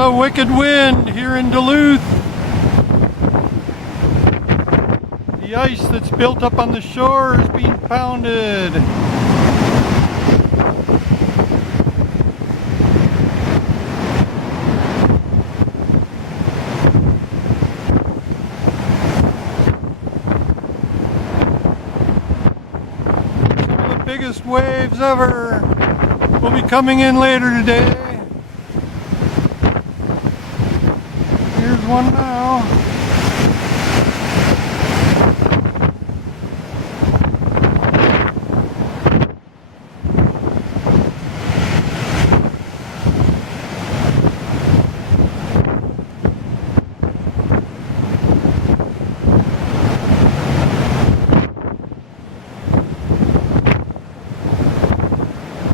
a wicked wind here in Duluth. The ice that's built up on the shore is being pounded. Some of the biggest waves ever will be coming in later today. Here's one now.